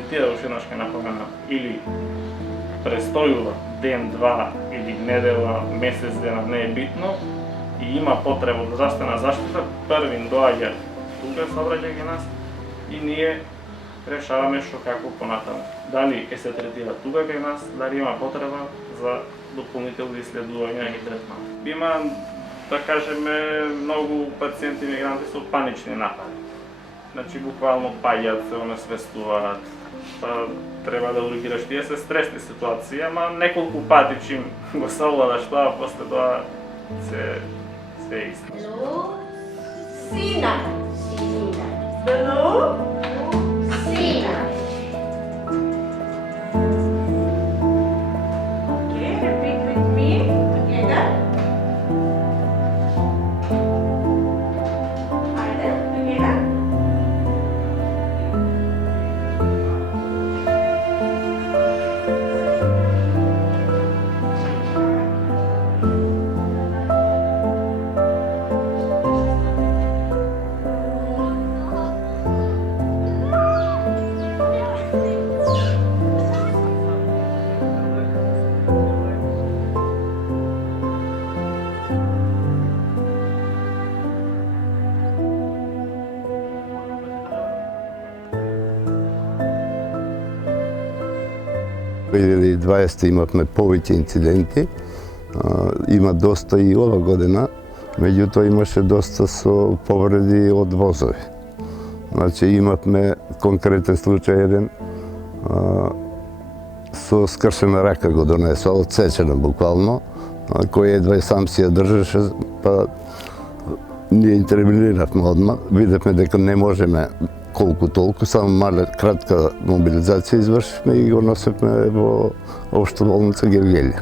за тие уште еднаш ќе напоменам, или престојува ден, два или недела, месец дена, не е битно, и има потреба за здравствена заштита, првин доаѓа тука, сообраќа ги нас и ние решаваме што како понатаму. Дали ќе се третира тука кај нас, дали има потреба за дополнителни исследувања и третман. Има, да кажеме, многу пациенти мигранти со панични напади. Значи, буквално паѓаат, се онесвестуваат, па треба да ургираш. Тие се стресни ситуации, ама неколку пати чим го совладаш тоа, после тоа се е исто. Lucina. Lucina. Okay, repeat with me together. Harder, together. В 2020 имавме повеќе инциденти, има доста и ова година, меѓутоа имаше доста со повреди од возови. Значи имавме конкретен случај еден со скршена рака го донесла, одсечена буквално, кој едва и сам си ја држеше, па ние интервениравме одма, видевме дека не можеме колку толку, само мале кратка мобилизација извршивме и го носевме во Општа болница Гевгелија.